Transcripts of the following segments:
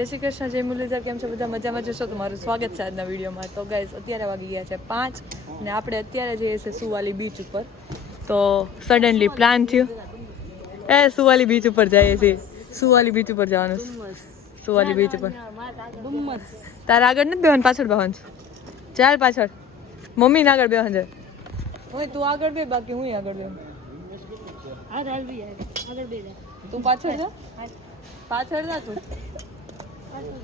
જય શ્રી કૃષ્ણ, જય મુરલીધર. કેમ છો બધા? મજામાં જશો? તમારું સ્વાગત છે આજના વિડીયોમાં. તો ગાઈઝ અત્યારે વાગી ગયા છે 5 અને આપણે અત્યારે જઈએ છીએ સુવાલી બીચ ઉપર. તો સડનલી પ્લાન થયું સુવાલી બીચ ઉપર જઈએ છીએ. સુવાલી બીચ ઉપર જવાનું. સુવાલી બીચ ઉપર તારે આગળ નથી બેહવાનું, પાછળ બેહવાનું છે. ચાલ પાછળ, મમ્મી ને આગળ બેહવાનું છે. હોય તું આગળ બે, બાકી હું આગળ બે. તું પાછળ જા, પાછળ જા તું.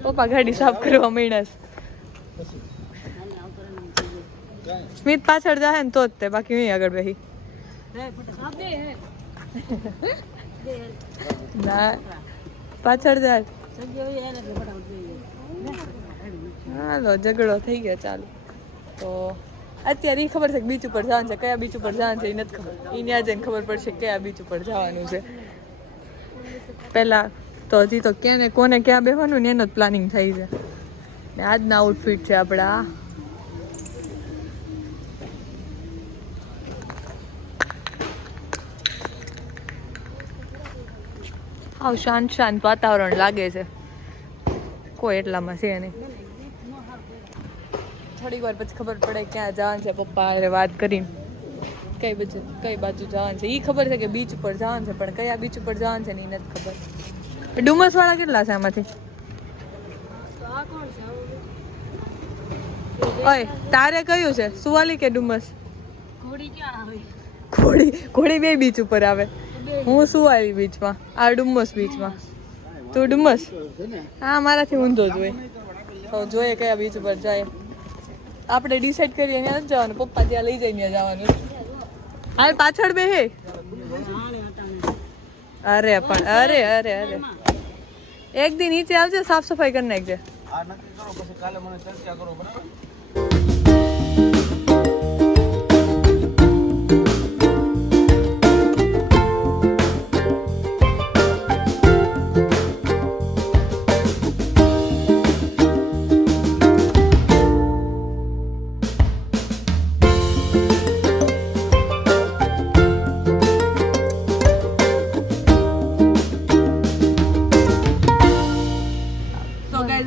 પપ્પા ગાડી સાફ કરવા માંડ્યા છે. સ્મિત પાછળ જાય ને તો જ તે, બાકી હું આગળ બેહી. ના પાછળ જાય. હાલો ઝઘડો થઈ ગયો. ચાલો તો અત્યારે એ ખબર છે કે બીચ ઉપર જવાનું છે. કયા બીચ ઉપર જવાનું છે એ નથી ખબર. એ ત્યાં જઈને ખબર પડશે કયા બીચ ઉપર જવાનું છે. પહેલા તો હજી તો ક્યાં કોને ક્યાં બેસવાનું ને એનું જ પ્લાનિંગ થઈ છે. ને આજના આઉટફિટ છે આપણા. આવ શાંત શાંત વાતાવરણ લાગે છે, કોઈ એટલામાં છે નહીં. થોડીક વાર પછી ખબર પડે ક્યાં જવાનું છે. પપ્પા અરે વાત કરીને કઈ બાજુ જવાનું છે એ ખબર છે કે બીચ ઉપર જવાનું છે, પણ કયા બીચ ઉપર જવાનું છે ને એ નથી ખબર. ડુમસ વાળા કેટલા છે આમાંથી? ઓય તારે કયું છે, સુવાલી કે ડુમસ? ઘોડી બે બીચ ઉપર આવે. હું સુવાલી બીચમાં, આ ડુમસ બીચમાં. તું ડુમસ? હા મારાથી ઊંધો જ હોય. તો જોઈએ કયા બીચ ઉપર જાય. આપણે ડિસાઈડ કરીએ ત્યાં નથી જવાનું, પપ્પા ત્યાં લઈ જઈને જવાનું. હાલ પાછળ બે હે. અરે પણ અરે અરે અરે એક દી નીચે આવજે, સાફ સફાઈ કરી નાખજે.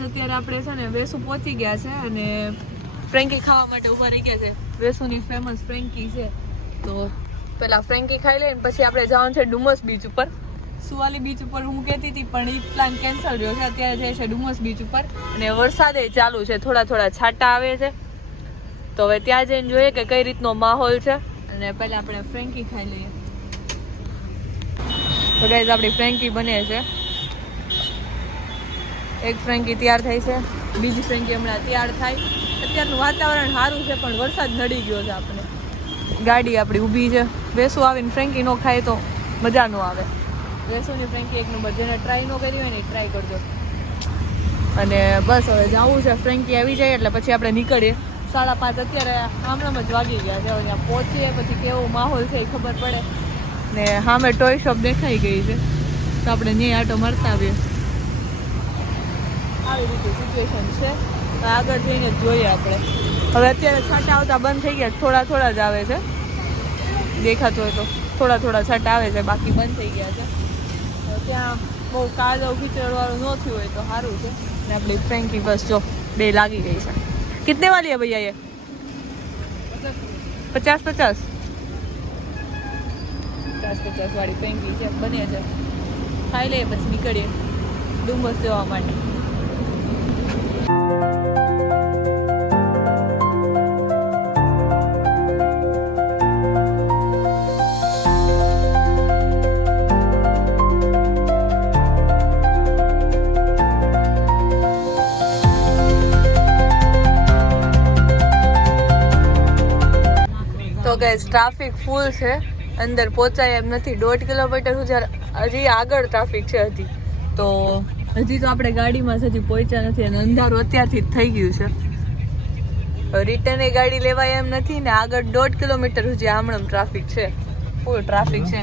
અત્યારે આપણે છે ને વેસુ પહોંચી ગયા છે અને ફ્રેન્કી ખાવા માટે ઊભા રહી ગયા છે. વેસુની ફેમસ ફ્રેન્કી છે, તો પેલા ફ્રેન્કી ખાઈ લઈને પછી આપણે જવાનું છે ડુમસ બીચ ઉપર. સુવાલી બીચ ઉપર હું કહેતી હતી પણ એ પ્લાન કેન્સલ રહ્યો છે. અત્યારે જાય છે ડુમસ બીચ ઉપર અને વરસાદે ચાલુ છે, થોડા થોડા છાંટા આવે છે. તો હવે ત્યાં જઈને જોઈએ કે કઈ રીતનો માહોલ છે. અને પહેલા આપણે ફ્રેન્કી ખાઈ લઈએ. તો ગાઈઝ આપણી ફ્રેન્કી બને છે. એક ફ્રેન્કી તૈયાર થઈ છે, બીજી ફ્રેન્કી હમણાં તૈયાર થાય. અત્યારનું વાતાવરણ સારું છે પણ વરસાદ નડી ગયો છે. આપણે ગાડી આપણી ઊભી છે. વેસુ આવીને ફ્રેન્કી ન ખાય તો મજા ન આવે. વેસુની ફ્રેન્કી એક નંબર, જેને ટ્રાય ન કરી હોય ને એ ટ્રાય કરજો. અને બસ હવે જવું છે. ફ્રેન્કી આવી જાય એટલે પછી આપણે નીકળીએ. 5:30 અત્યારે આમણામ જ વાગી ગયા છે. હવે ત્યાં પહોંચીએ પછી કેવો માહોલ છે એ ખબર પડે. ને સામે ટોય શોપ દેખાઈ ગઈ છે તો આપણે ત્યાં આટો મારતા આવીએ. આવી રીતે સિચ્યુએશન છે. આગળ જઈને જોઈએ આપણે. હવે અત્યારે છાંટા આવતા બંધ થઈ ગયા, થોડા થોડા જ આવે છે. દેખાતું હોય તો થોડા થોડા છાંટા આવે છે, બાકી બંધ થઈ ગયા છે. ત્યાં બહુ કાદવ કીચડવાળું ન થયું હોય તો સારું છે. ને આપણી ફ્રેન્કી બસ જો 2 લાગી ગઈ છે. कितने वाली है भैया ये? 50 વાળી ફ્રેન્કી છે, બને છે. ખાઈ લઈએ પછી નીકળીએ ડુમસ જવા માટે. તો ગાઈસ ટ્રાફિક ફૂલ છે, અંદર પહોંચાય એમ નથી. 1.5 કિલોમીટર સુધી હજી આગળ ટ્રાફિક છે હજી. તો હજી તો આપણે ગાડીમાં હજી પહોંચ્યા નથી અને અંધારું અત્યારથી જ થઈ ગયું છે. રિટર્ન એ ગાડી લેવાય એમ નથી ને આગળ 1.5 કિલોમીટર સુધી આમણમ ટ્રાફિક છે, ફૂલ ટ્રાફિક છે.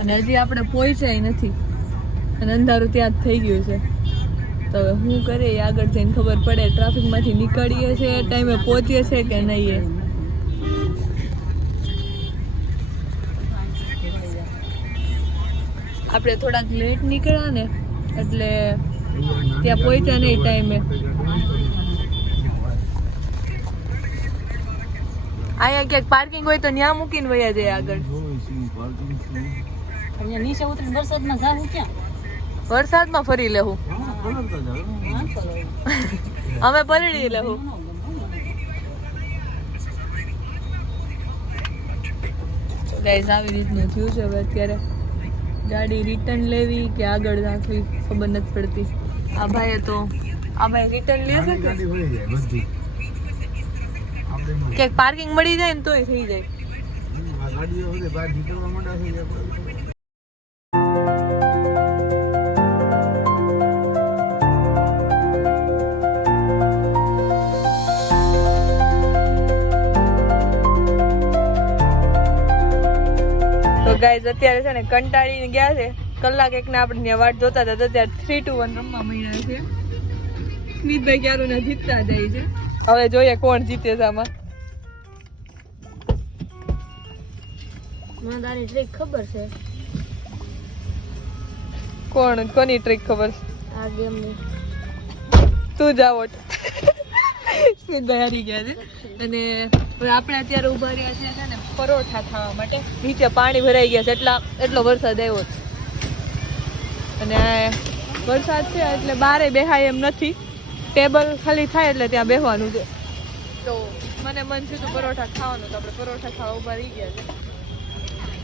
અને હજી આપણે પહોંચ્યા નથી અને અંધારું ત્યાં જ થઈ ગયું છે. તો હવે શું કરીએ આગળ જઈને ખબર પડે. ટ્રાફિકમાંથી નીકળીએ છીએ, ટાઈમે પહોંચીએ છીએ કે નહીં. આપણે થોડાક લેટ નીકળ્યા ને એટલે ત્યાં પહોંચ્યા નહીં ટાઈમે. અહીંયા ક્યાંક પાર્કિંગ હોય તો ત્યાં મૂકીને વયા જાય આગળ. નીચે ઉતરીને વરસાદમાં જાવું ક્યાં? વરસાદમાં ફરી લેવું. અમે પલળી લેવું. ગાઈસ આવી રીતનું થયું છે હવે અત્યારે. ગાડી રિટર્ન લેવી કે આગળ રાખવી ખબર નથી પડતી. આ ભાઈએ તો રિટર્ન લેશે કે પાર્કિંગ મળી જાય ને તોય થઈ જાય. તો ગાઈઝ અત્યારે છે ને કંટાળીને ગયા છે. કલાક એક ને આપણે વાટ જોતા હતા તો ત્યારે 3-2-1 રમવા મળ્યા છે. સ્મિતભાઈ ક્યારું ના જીતતા જાય છે. હવે જોઈએ કોણ જીતે છે આમાં. મને તારી ટ્રીક ખબર છે. કોની ટ્રીક ખબર છે? આ ગેમની. તું જા વોટ. સ્મિતભાઈ હારી ગયા છે અને આપણે અત્યારે ઉભા રહ્યા છીએ છે ને પરોઠા ખાવા માટે. નીચે પાણી ભરાઈ ગયા છે એટલો વરસાદ આવ્યો છે અને વરસાદ છે એટલે બારે બેહાય એમ નથી. ટેબલ ખાલી થાય એટલે ત્યાં બેસવાનું છે. તો મને મન છે તો પરોઠા ખાવાનું, તો આપણે પરોઠા ખાવા ઉભા રહી ગયા છે.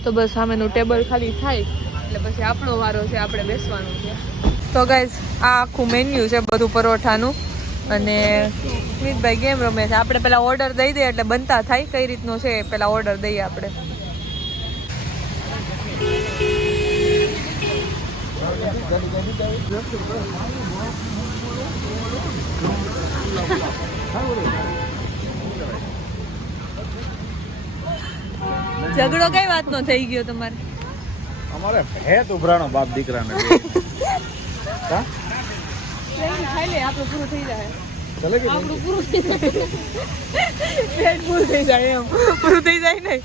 તો બસ સામેનું ટેબલ ખાલી થાય એટલે પછી આપણો વારો છે, આપણે બેસવાનું છે. તો ગાઈઝ આ આખું મેન્યુ છે બધું પરોઠાનું અને સ્મિતભાઈ ગેમ રમે છે. આપણે પેલા ઓર્ડર દઈ દઈએ એટલે બનતા થાય. કઈ રીતનો છે પેલા ઓર્ડર દઈએ આપણે. ઝઘડો કઈ વાતનો થઈ ગયો તમારે? અમારે ભેત ઉભરાણો બાપ દીકરાને. ખાઈ લે આપણું પૂરું થઈ જાય. ચલે કે આપણું પૂરું થઈ જાય. પેટ પૂરું થઈ જાય એમ પૂરું થઈ જાય નહીં.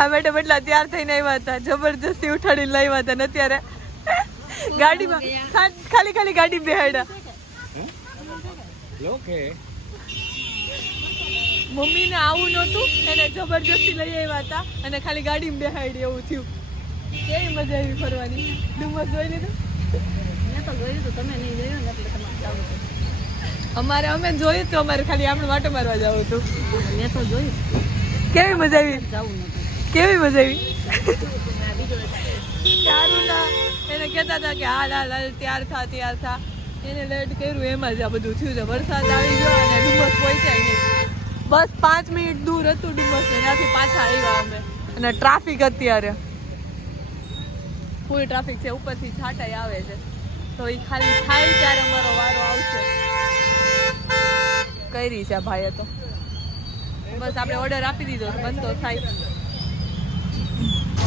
આ મેડમ એટલા તૈયાર થઈને આવ્યા હતા, જબરજસ્તી ઉઠાડીને લાવ્યા હતા ને અત્યારે ગાડીમાં ખાલી ગાડી બેહાડ્યા. મમ્મીને આવું નહોતું એને જબરજસ્તી લઈ આવ્યા હતા અને ખાલી ગાડીમાં બેહાડી એવું થયું. કેવી મજા આવી ફરવાની. ડુમસ જોઈ લીધું? મેં તો જોયું હતું, તમે નહીં જોયું ને એટલે તમારે જવું હતું. અમે જોયું તો અમારે ખાલી આપણે વાટો મારવા જવું હતું. મેં તો જોયું. કેવી મજા આવી? જવું નતું. કેવી મજા આવી? સારું ના એને કહેતા હતા કે હાલ તૈયાર થા. એને લેટ કર્યું એમાં જ આ બધું થયું છે. વરસાદ આવી ગયો અને ડુમસ પહોંચ્યા નહીં. બસ 5 મિનિટ દૂર હતું ડુમસ ને ત્યાંથી પાછા આવ્યા અમે. અને ટ્રાફિક અત્યારે ફૂલ ટ્રાફિક છે, ઉપરથી છાંટાઈ આવે છે. તો એ ખાલી થાય ત્યારે અમારો વારો આવશે. કરી છે આ ભાઈએ તો. બસ આપણે ઓર્ડર આપી દીધો, બનતો થાય.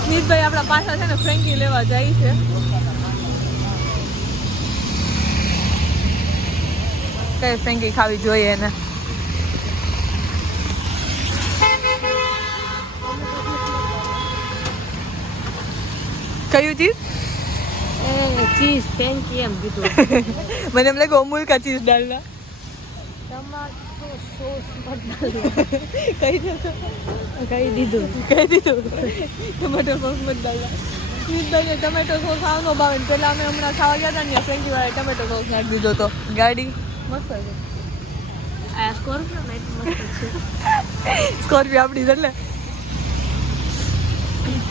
સ્મિતભાઈ આપણા પાછા છે ને ફ્રેન્કી લેવા જાય છે. કઈ ફ્રેન્કી ખાવી જોઈએ એને? કયું ચીઝ? ચીઝ ફેન્કી એમ કીધું. મને એમ લાગ્યું અમૂલ કા ચીઝ ડાલના. ટમાટો સોસ કહી દીધું. ટમેટો સોસ મત ડાલના. સ્મિતભાઈને ટમેટો સોસ આવનો ભાવે ને પેલા અમે હમણાં ખાવા ગયા હતા ને ફ્રેન્કી વાળા ટમેટો સોસ નાખી દીધો તો. ગાડી મસ્ત છે. આ સ્કોર્પિયો લાઈટ મસ્ત છે. સ્કોર્પિયો આપણી છે એટલે.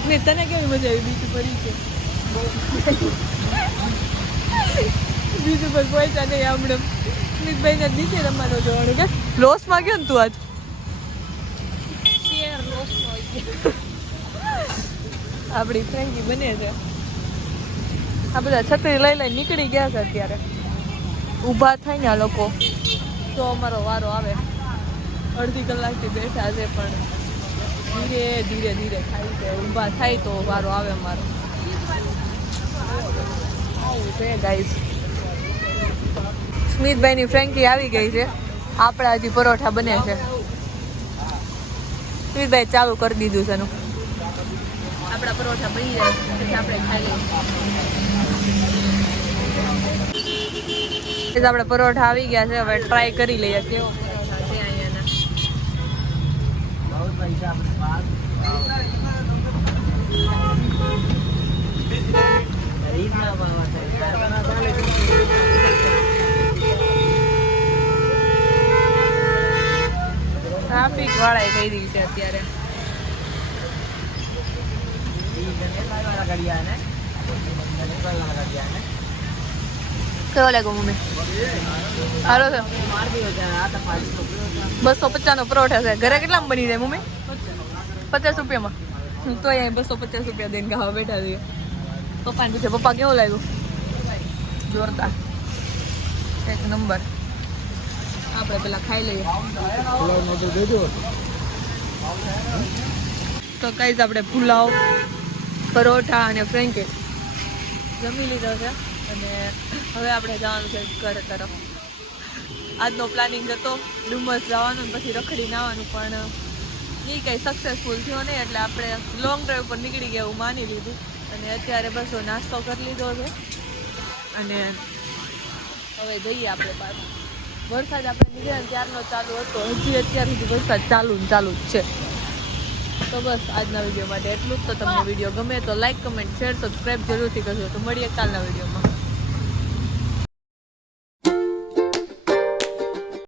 ને તને કેવી મજા આવી? બીચ ઉપર છે બીચ ઉપર પહોંચ્યા નહીં આપણે. સ્મિતભાઈને નીચે રમવાનો જવાનું કે લોસમાં ગયો ને તું આજ? શેર લોસ હોય. આપણી ફ્રેન્કી બને છે. આ બધા છત્રી લઈ લઈને નીકળી ગયા છે અત્યારે. ઊભા થાય ને આ લોકો તો અમારો વારો આવે. અડધી કલાકથી બેઠા છે પણ ધીરે ધીરે થાય છે. ઊભા થાય તો વારો આવે અમારો. આવું છે ગાઈઝ. સ્મિતભાઈની ફ્રેન્કી આવી ગઈ છે. આપણા હજી પરોઠા બને છે. સ્મિતભાઈ ચાલુ કરી દીધું છે એનું. આપણા પરોઠા બની જાય પછી આપણે ખાઈ લઈએ. આપણા પરોઠા આવી ગયા છે, હવે ટ્રાય કરી લઈએ કેવો પરોઠા છે અહીંયાના. ટ્રાફિક વાળા થઈ રહી છે અત્યારે. કેવો લાગ્યો મમ્મી? સારો છે. 250 નો પરોઠા છે. ઘરે કેટલામાં બની જાય મમ્મી? 50 રૂપિયામાં. તો અહીંયા 250 રૂપિયા દઈને ખાવા બેઠા છીએ. પપ્પાને પૂછે પપ્પા કેવું લાગ્યું? જોરદાર, એક નંબર. આપણે પેલા ખાઈ લઈએ. તો કઈ આપણે પુલાવ, પરોઠા અને ફ્રેન્કી જમી લીધો છે અને હવે આપણે જવાનું છે ઘર તરફ. આજનો પ્લાનિંગ હતો ડુમસ જવાનું પછી રખડીને આવવાનું, પણ એ કંઈ સક્સેસફુલ થયો નહીં એટલે આપણે લોંગ ડ્રાઈવ પર નીકળી ગયા એવું માની લીધું. અને અત્યારે બસ નાસ્તો કરી લીધો છે અને હવે જઈએ આપણે પાછું. વરસાદ આપણે નીકળ્યા ત્યારનો ચાલુ હતો, હજી અત્યાર સુધી વરસાદ ચાલુ જ છે. તો બસ આજના વિડીયો માટે એટલું જ. તો તમને વિડીયો ગમે તો લાઈક, કમેન્ટ, શેર, સબસ્ક્રાઈબ જરૂરથી કરજો. તો મળીએ કાલના વિડીયોમાં.